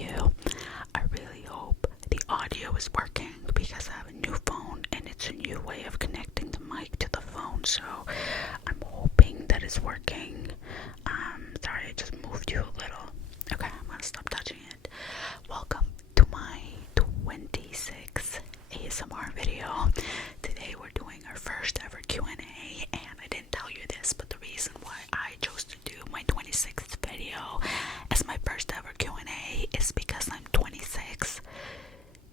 you. I really hope the audio is working because I have a new phone and it's a new way of connecting the mic to the phone, so I'm hoping that it's working. Sorry, I just moved you a little. Okay, I'm gonna stop touching it. Welcome to my 26th ASMR video. Today we're doing our first ever Q&A, and I didn't tell you this, but the reason why I chose to do my 26th video as my first ever Q&A is because I'm 26,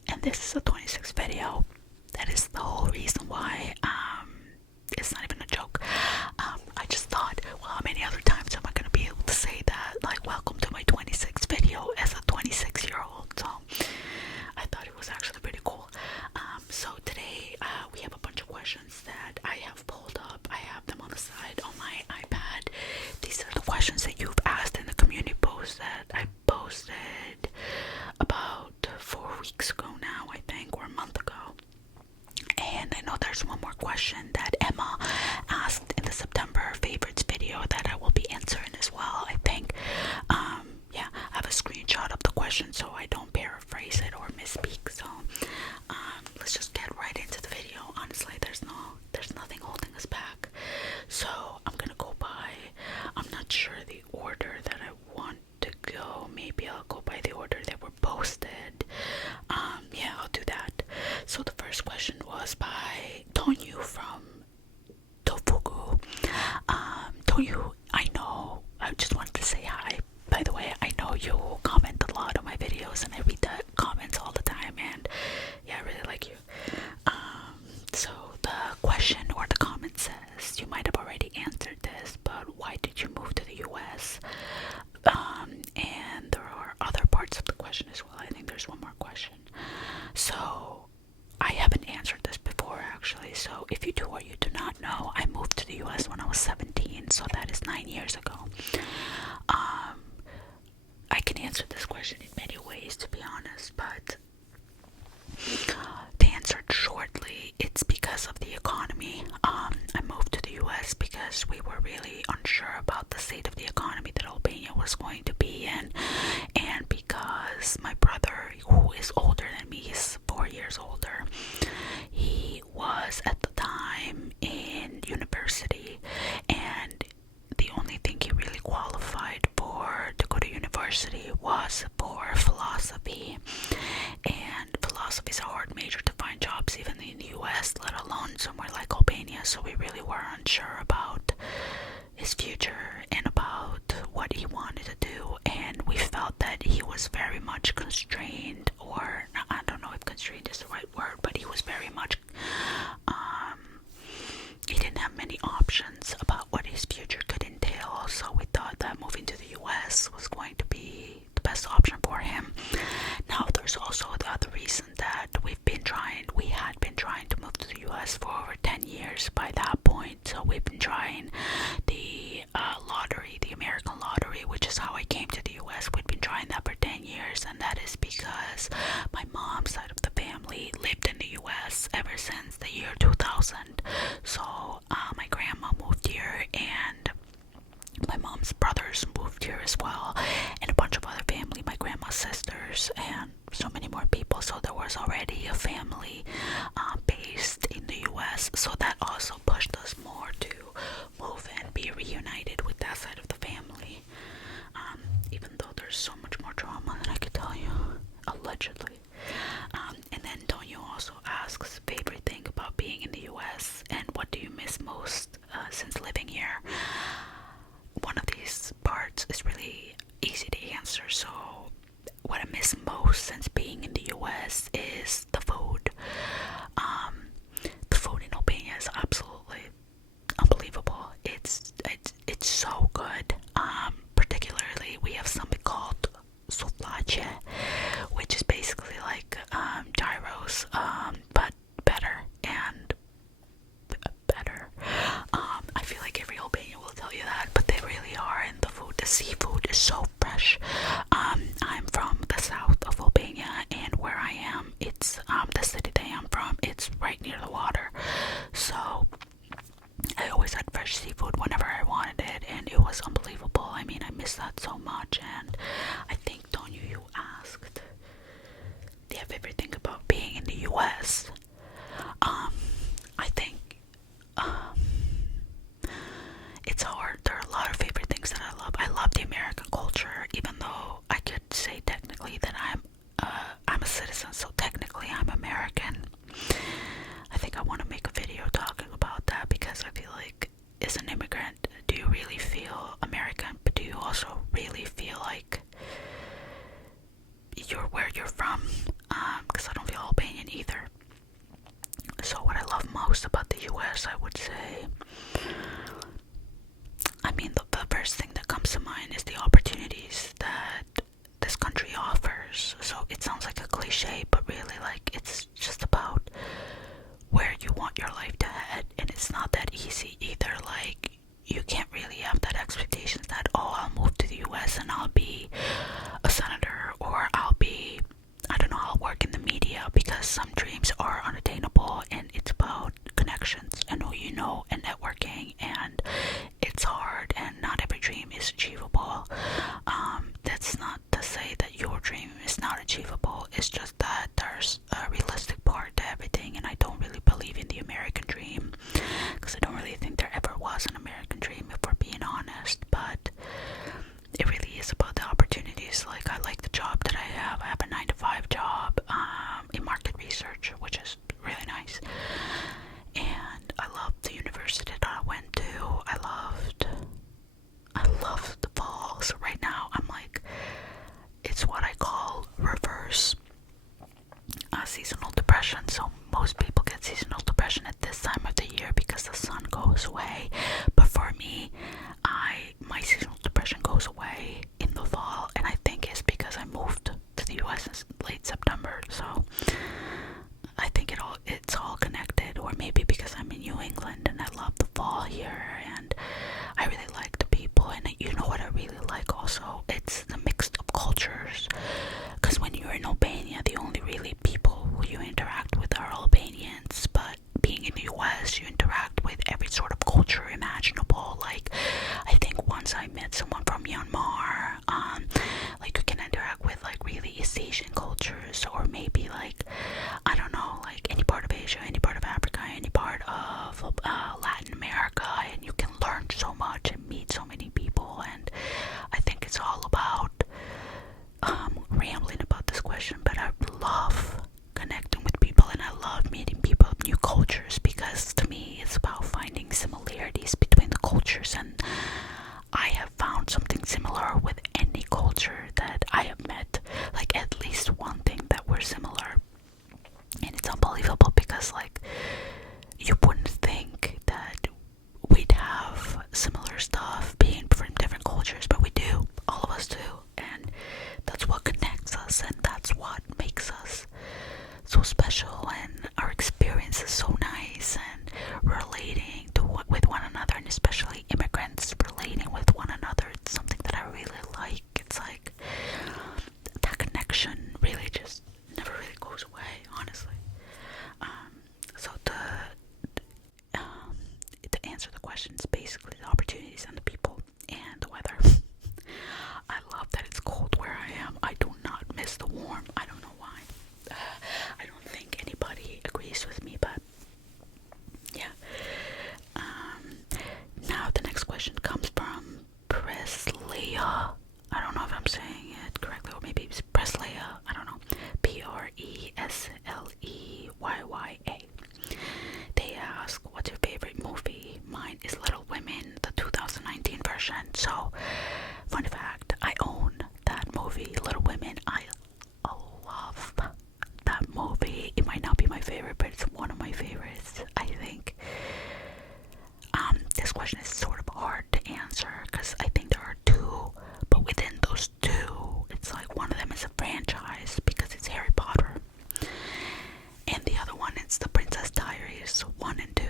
and this is a 26th video. That is the whole reason why. It's not even a joke. I just thought, well, how many other times am I going to be able to say that? Like, welcome to my 26th video as a 26-year-old. So I thought it was actually pretty cool. So today we have a bunch of questions that I have pulled up. I have them on the side on my iPad. These are the questions that you've asked in the community post that I posted about 4 weeks ago now, I think, or a month ago. And I know there's one more question that Emma asked in the September favorites video that I will be answering as well, I think. Yeah, I have a screenshot of the question so I don't paraphrase it or misspeak. So let's just get right into the video. Honestly, there's nothing holding us back. So I'm gonna go by, I'm not sure the order that I want to go. Maybe I'll go by the order that were posted. Yeah, I'll do that. So the first question was by Tonyu from Tofugu. Tonyu, I know, I just wanted to say hi. By the way, I know you comment a lot on my videos and I read the comments all the time, and yeah, I really like you. So the question or the comment says, you might have already answered this, but why did you move to the US? And there are other parts of the question as well. I think there's one more question. So I haven't answered this before, actually. So if you do or you do not know, I moved to the US when I was 17, so that is 9 years ago. I can answer this question in many ways, to be honest, but to answer it shortly, it's because of the economy. I moved to the US because we were really unsure about the state of the economy that Albania was going to be in, and because my brother, who is older than me, he's 4 years older, he was at the time in university, and the only thing he really qualified for to go to university was for philosophy, and philosophy is a hard major to find jobs even in the US, let alone somewhere like Albania. So we really were unsure about his future and about what he wanted to do, and we felt that he was very much constrained, or I don't know if constrained is the right word, but he was very much he didn't have many options about what his future could entail. So we thought that moving to the US was going to be the best option for him. Now there's also the other reason that we had been trying to move to the US for over 10 years by that point. So we've been trying the lottery, the American lottery, which is how I came to the US. We've been trying that for 10 years, and that is because my mom's side of the family lived in the US ever since the year 2000. So my grandma moved here, and my mom's brothers moved here as well, and a bunch of other family, my grandma's sisters, and so many more people. So there was already a family based in the US, so that also pushed us more to move and be reunited with that side of the family, even though there's so much more drama than I could tell you, allegedly. And then Tonyo also asks, favorite thing about being in the US, and what do you miss most since living here? One of these parts is really easy to answer. So what I miss most since being in the US is the food. The food in Albania is absolutely unbelievable. It's so good. Particularly we have something called xoxo, which is basically like gyros, but better and better. I feel like every Albanian will tell you that, but they really are. And the seafood is so fresh. I'm from the south of Albania, and where I am, it's the city that I'm from, it's right near the water. So I always had fresh seafood whenever I wanted it, and it was unbelievable. I mean, I miss that so much. And I think, don't you asked cliche, but really, like, it's just about where you want your life to head, and it's not that easy either. Like, you can't really have that expectation that, oh, I'll move to the US and I'll be a senator, or I'll be, I don't know, I'll work in the media, because some dreams are unattainable, and it's about connections and who you know and networking, and it's hard, and not every dream is achievable. That's not to say that your dream is not achievable. It's just that there's a realistic part to everything, and I don't really believe in the American dream, because I don't really think there ever was an American dream, if we're being honest. But it really is about the opportunities. Like, I like the job that I have. I have a 9-to-5 job in market research, which is really nice. And I love the university that I went to. I loved the fall. So right now I'm like, it's what I call reverse seasonal depression. So most people get seasonal depression at this time of the year because the sun goes away. But for me, my seasonal depression goes away in the fall, and I think it's because I moved to the US in late September. So I think it's all connected, or maybe because I'm in New England and I love the fall here, and I really like the people. And you know what I really like also? It's the mix of cultures, because when you're in Albania, the only really people who you interact with are Albanians, but being in the US, you interact with every sort of culture imaginable. Like, I think once I met someone from Myanmar, like, you can interact with like really East Asian cultures, or maybe like, I don't know, like any part of Asia, any part of Africa, any part of Latin America, and you can learn so much and meet so many people. And I think it's all about rambling about this question, but I love connecting with people, and I love meeting people of new cultures, because to me it's about finding similarities between the cultures, and I have found something similar with any culture that I have met, like at least one thing that we're similar. And it's unbelievable, because like, you wouldn't think that we'd have similar stuff being from different cultures, but we do. All of us do. And that's what connects us, and that's what makes us so special, and our experience is so nice, and relating with one another, and especially immigrants relating with one another, it's something that I really like. It's like, that connection really just never really goes away, honestly. So to answer the questions, basically the opportunities and the people and the weather. I love that it's cold where I am. I do not miss the warm. I don't know why. I don't think anybody agrees with me, but yeah. Now the next question comes from Presleya. I don't know if I'm saying it correctly, or maybe it's Presleya. I don't know. Presleya. They ask, what's your favorite movie? Mine is Little Women, the 2019 version. So, fun fact, I own that movie, Little Women. I love that movie. It might not be my favorite, but it's one of my favorites, I think. This question is sort of hard to answer, because I think there are two, but within those two, it's like one of them is a franchise, because it's Harry Potter, and the other one is The Princess Diaries 1 and 2.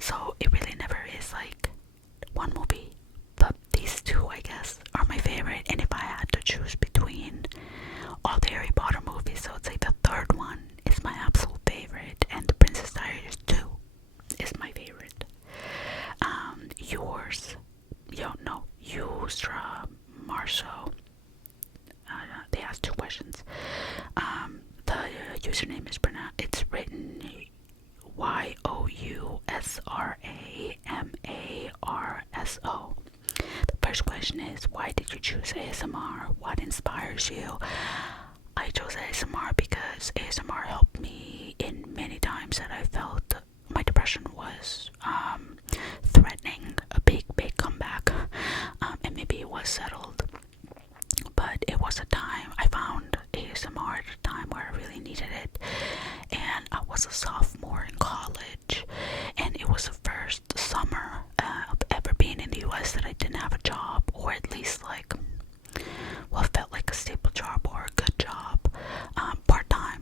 So it really never is like one movie, but these two, I guess, are my favorite. And if I had to choose between all the Harry Potter movies, I would say the third one is my absolute favorite, and The Princess Diaries 2 is my favorite. Yusra Marso. They asked two questions. The username is pronounced. It's written YOUSRAMARSO. The first question is, why did you choose ASMR? What inspires you? I chose ASMR because ASMR helped me in many times that I felt my depression was threatening a big comeback, and maybe it was settled, but it was a time I found ASMR at a time where I really needed it, and I was a sophomore in college, and it was the first summer of ever being in the US that I didn't have a job, or at least like, well, it felt like a stable job or a good job, part-time.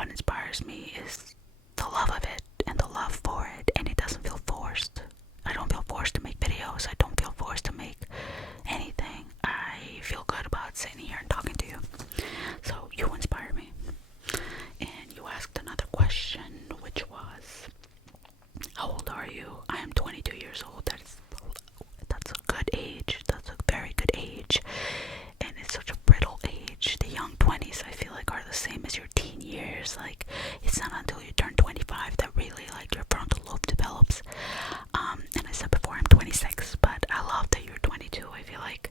what inspires me is the love of it and the love for it, and it doesn't feel forced. I don't feel forced to make videos. I don't feel forced to make anything. I feel good about sitting here and talking to you. So you inspire me. And you asked another question, which was, how old are you? I am 22 years old. That's a good age. That's a very good age. And it's such a brittle age. The young 20s, I feel like, are the same as your teen years. Like, it's not until you turn 25 that really, like, your frontal lobe develops. And I said before, I'm 26, but I love that you're 22. I feel like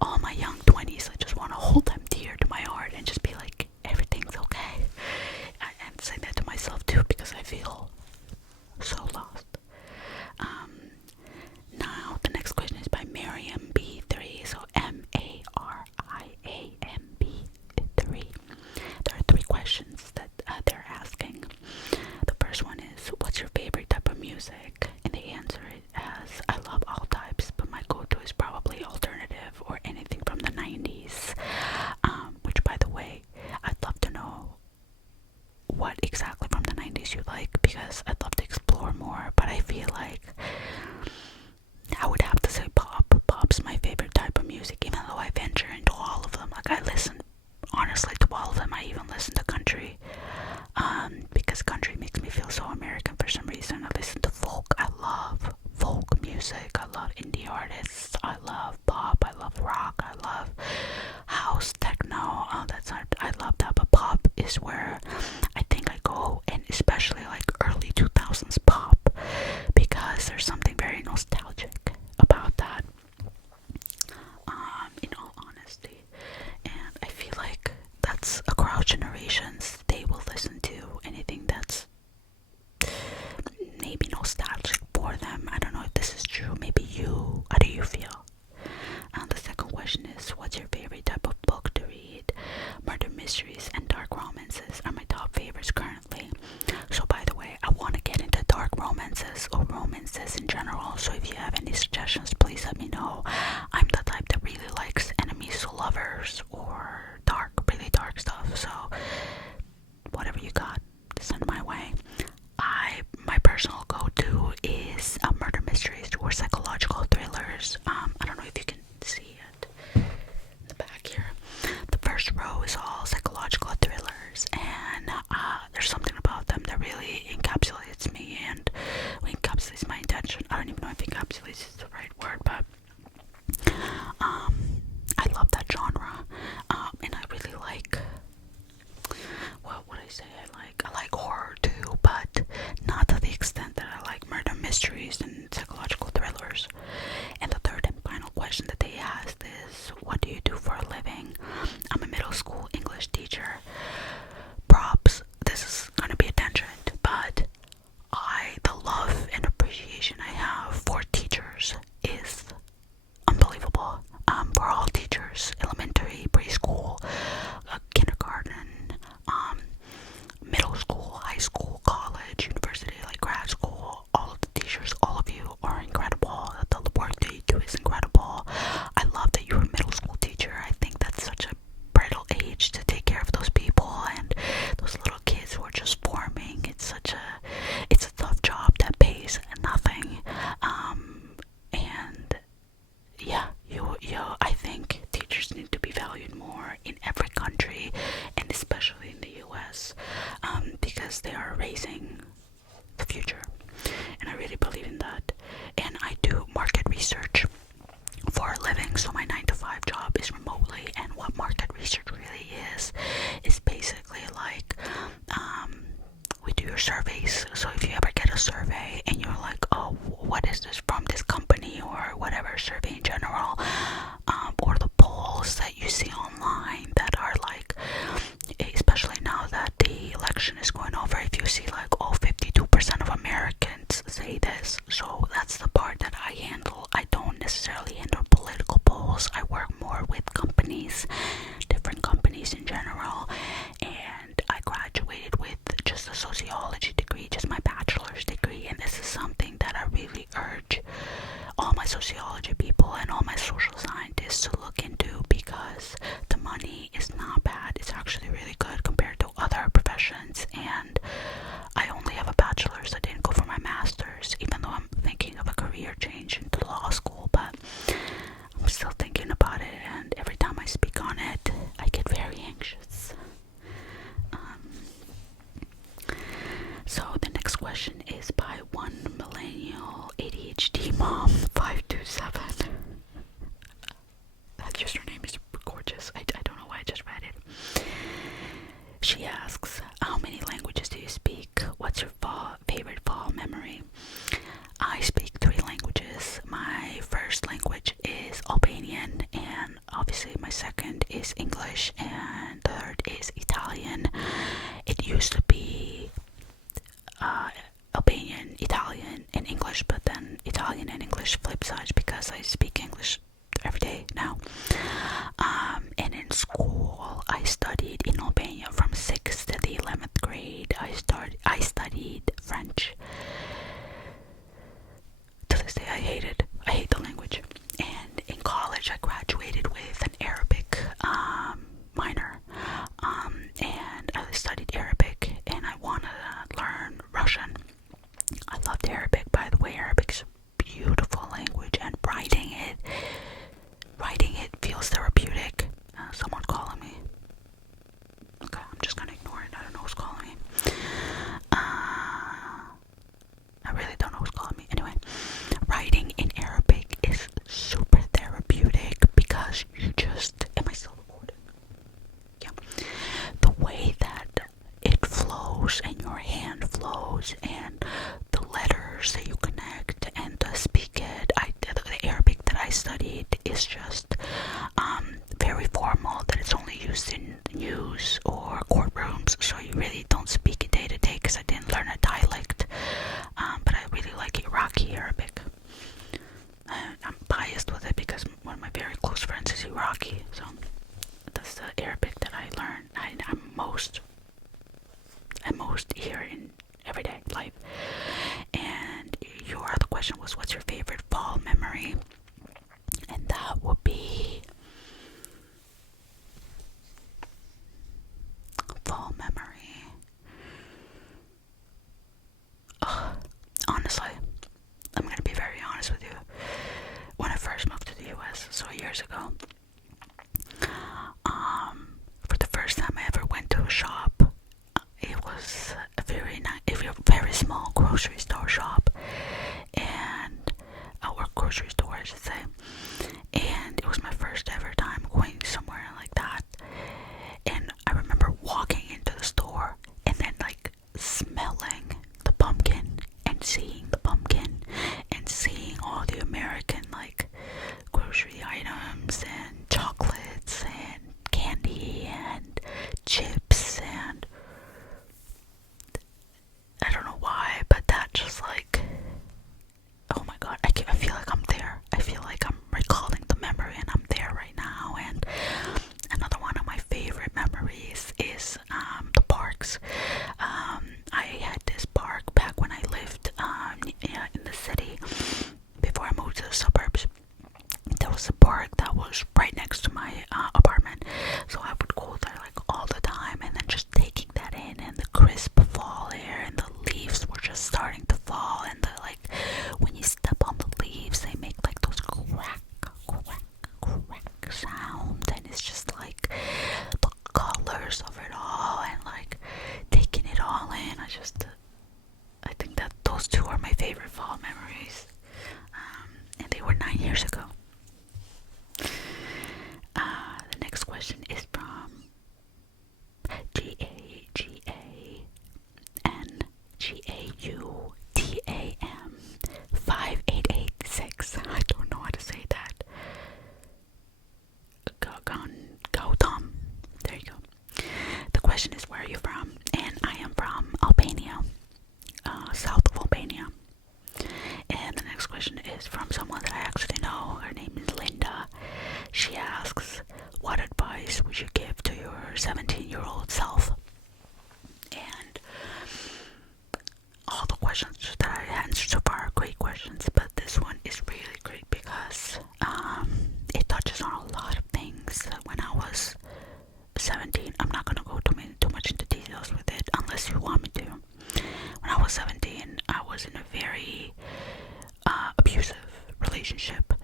all my young 20s, I just want to hold them dear to my heart and just be like, everything's okay. And say that to myself too, because I feel so lost. Now the next question is by Miriam B3, so MARIAMB3. There are 3 questions that they're asking. The first one is, what's your favorite type of music? And they answer it as, I love all types, but my go-to is probably alternative or anything from the 90s. Which, by the way, I'd love to know what exactly from the 90s you like, because I'd love to explore more, but I feel like I would have to say pop. Pop's my favorite type of music, even though I venture into all of them. Like, I listen, honestly, to all of them. I even listen to country, because country makes me feel so American for some reason. I listen to folk. I love folk music. I love indie artists. I love pop. I love rock. I love house, techno. I love that, but pop is where I think I go, and especially like early 2000s pop, because there's something very nostalgic about that, in all honesty. And I feel like that's across generations. They will listen to anything that's maybe nostalgic for them. I don't know if this is true. Maybe you. How do you feel? The second question is, what's your favorite type of book to read? Murder mysteries and dark romances are my top favorites currently. So, by the way, I want to get into dark romances or romances in general. So if you have any suggestions, please let me know. I'm the type that really likes enemies to lovers or dark, really dark stuff. So whatever you got, send my way. My personal go-to is murder mysteries or psychological thrillers. I don't know if you can see it in the back here. The first row is all psychological thrillers, and there's something about them that really encapsulates me and encapsulates my intention. I don't even know if encapsulates is the right word, but I love that genre, and I really like, what would I say? I like horror too, but not to the extent that I like murder mysteries and psychological thrillers. And the third and final question that they asked is, what do you do for a living? I'm a middle school English teacher. Props, this is gonna be a tangent, but the love and appreciation I have for teachers is unbelievable. For all teachers, elementary, preschool, kindergarten, middle school, high school, college, university, like grad school, all of the teachers, all of you are incredible. The work that you do is incredible. I love that you're a middle school teacher. I think that's such a brittle age to take care of those people and those little kids who are just forming. It's a tough job that pays nothing. And yeah, I think teachers need to be valued more in every country, and especially in the US, because they are raising the future, and I really believe in that. And I do market research for a living, so my 9-to-5 job is remotely, and what market research really is basically like, we do your surveys. So if you ever get a survey and you're like, oh, what is this from this company, or whatever survey in general, or the polls that you see online that are like, especially now that the election is going over, if you see like, oh, 52% of Americans say this. So that's the part that I handle. I don't necessarily handle political polls. I work more with companies, different companies in general, and I graduated with just a sociology degree. She asks, how many languages do you speak? What's your favorite fall memory? I speak 3 languages. My first language is Albanian, and obviously my second is English, and third is Italian. It used to be Albanian, Italian, and English, but then Italian and English flip sides because I speak English every day now. And in school, I studied in Albania from 6th to the 11th grade. I studied French. To this day, I hate the language. And in college, I graduated with an Arabic minor, and I studied Arabic, and I want to learn Russian. I loved Arabic, by the way. Arabic's a beautiful language, and writing it feels therapeutic. Someone calling me. Okay, I'm just gonna ignore it. I don't know who's calling me. I really don't know who's calling me. Anyway, writing in Arabic is super therapeutic because you just... Am I still recording? Yeah. The way that it flows and your hand flows and the letters that you connect and to speak it. The Arabic that I studied is just very formal, that it's only used in news or courtrooms, so you really don't speak it day to day because I didn't learn a dialect. But I really like Iraqi Arabic. I'm biased with it because one of my very close friends is Iraqi, so that's the Arabic that I learned. I'm most here in everyday life. And your other question was, what's your favorite fall memory? And that would be fall memory. Honestly, I'm gonna be very honest with you. When I first moved to the US, so years ago, for the first time I ever went to a shop, it was a very small grocery store shop, or grocery store I should say, and it was my first ever time going somewhere like that. And I remember walking into the store and then like smelling the pumpkin and seeing the pumpkin and seeing all the American like grocery items and chocolates and candy and chips, and I don't know why, but that just like, oh my god, I feel like I'm there. I feel like I'm recalling the memory and I'm there right now. And another one of my favorite memories is the parks. I had this park back when I lived in the city before I moved to the suburbs. There was a park that was right next to my apartment, so I would go there like all the time, and then just taking that in, and the crisp fall air, and the leaves were just starting to fall, and the like when you step on the leaves, they make like those crack sounds, and it's just like the colors of it all, and like taking it all in. I think that those two are my favorite fall memories, and they were 9 years ago. The next question is from GAGANGAUTAM 5886. I don't know how to say that. Gautam. There you go. The question is, where are you from? And I am from Albania, south of Albania. And the next question is from someone that I actually know. Her name is Linda. She asks, what advice would you give to your 17-year-old self? And all the questions that I answered so far are great questions, but this one is really great because it touches on a lot of things. When I was 17, I'm not going to go too much into details with it unless you want me to. When I was 17, I was in a very abusive relationship.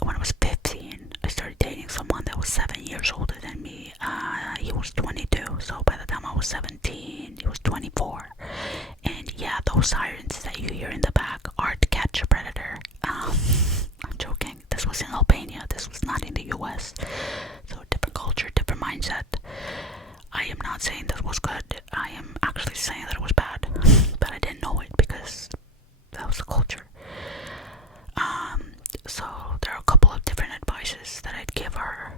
When I was 15, I started dating someone that was 7 years older than me. He was 22, so by the time I was 17, he was 24. And yeah, those sirens that you hear in the back are to catch a predator. I'm joking. This was in Albania. This was not in the US. So different culture, different mindset. am not saying that was good. I am actually saying that it was bad, but I didn't know it because that was the culture. So there are a couple of different advices that I'd give her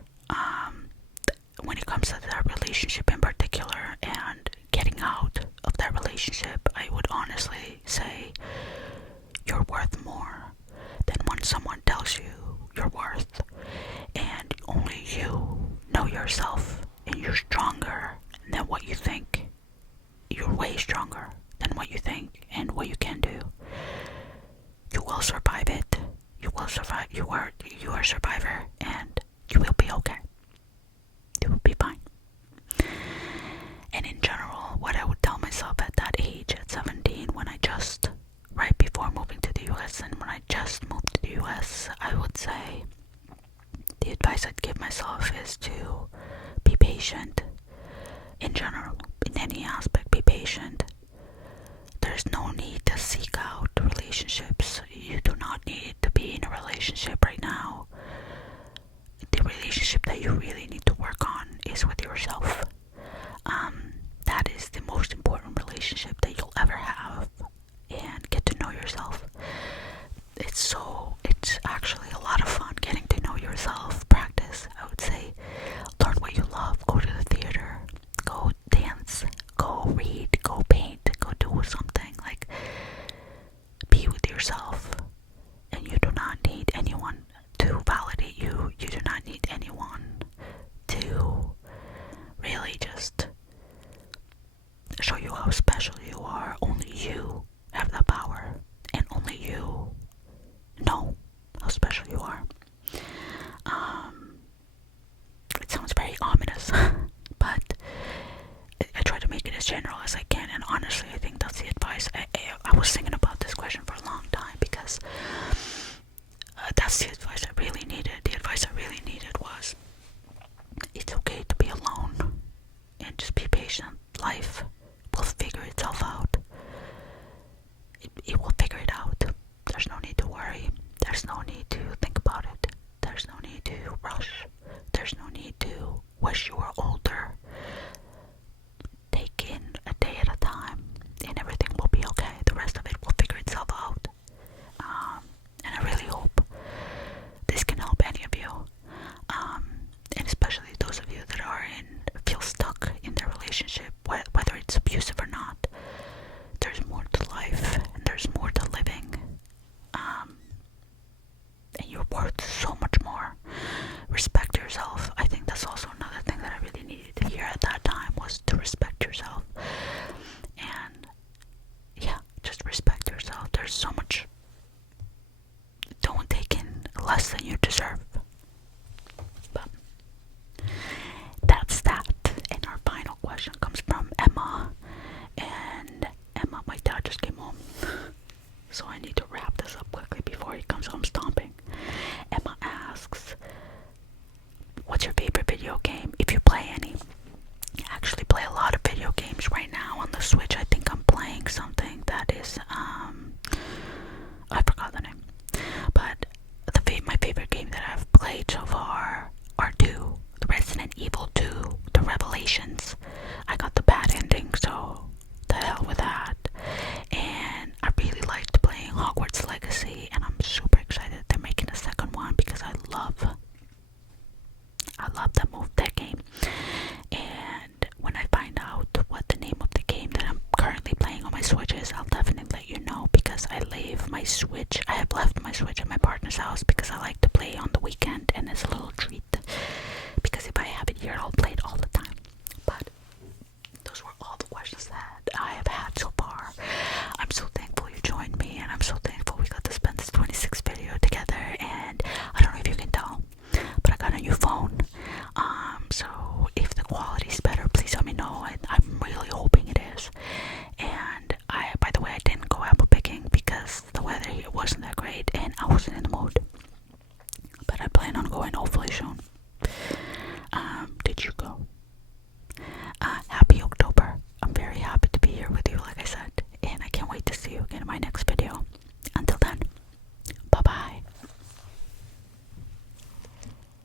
when it comes to that relationship in particular and getting out of that relationship. I would honestly say you're worth more than when someone tells you you're worth, and only you know yourself, and you're stronger than what you think. You're way stronger than what you think and what you can do. You will survive it. You will survive. You are a survivor, and you will be okay. You will be fine. And in general, what I would tell myself at that age, at 17, right before moving to the US, and when I just moved to the US, I would say the advice I'd give myself is to be patient. In general, in any aspect, be patient. There's no need to seek out relationships. You do not need to be in a relationship right now. The relationship that you really need to work on is with yourself. That is the most important relationship that you'll ever have, and get to know yourself. It's actually a lot of fun getting to know yourself. Practice, I would say. Learn what you love. Go to the theater. Go dance. Go read. Go paint. Go do something. Like, be with yourself. And you do not need anyone to validate you. You do not need anyone to really just show you how special you are. Only you have that power, and only you know how special you are. It sounds very ominous, but I try to make it as general as I can, and honestly, I think that's the advice. I was thinking about this question for a long time, because that's the advice I really needed. The advice I really needed was, it's okay to be alone, and just be patient. Life will figure itself out. It will figure it out. There's no need to worry. There's no need to think about it. There's no need to rush. There's no need to wish you were older. Take in a day at a time, and everything will be okay. The rest of it will figure itself out. And I really hope this can help any of you. And especially those of you that feel stuck in their relationship, whether it's abusive or not. There's more to life, and there's more to living. And you're worth so much more. Respect yourself. I think that's also another thing that I really needed to hear at that time, was to respect yourself. And yeah, just respect yourself. There's so much. Don't take in less than you deserve. But that's that. And our final question comes from Emma. And Emma, my dad just came home, so I need to wrap this up quickly before he comes home stomping. Emma asks, what's your favorite video game, if you play any? I actually play a lot of video games right now on the Switch. I think I'm playing something that is, I forgot the name. But my favorite game that I've played so far are two. The Resident Evil 2, the Revelations. I got the bad ending, so the hell with that. And I really liked playing Hogwarts Legacy, and I'm super excited they're making a second one, because I love that game. And when I find out what the name of the game that I'm currently playing on my Switch is, I'll definitely let you know, because I have left my Switch at my partner's house, because I like to play on the weekend, and it's a little treat, because if I have it here, I'll play it all the time. But those were all the questions that I have had so far. I'm so thankful you joined me, and I'm so thankful we got to spend this 26th video together. And I don't know if you can tell, but I got a new phone. So if the quality's better, please let me know. I'm really hoping it is. And by the way, I didn't go apple picking because the weather here wasn't that great, and I wasn't in the mood. But I plan on going hopefully soon. Did you go? Happy October. I'm very happy to be here with you, like I said, and I can't wait to see you again in my next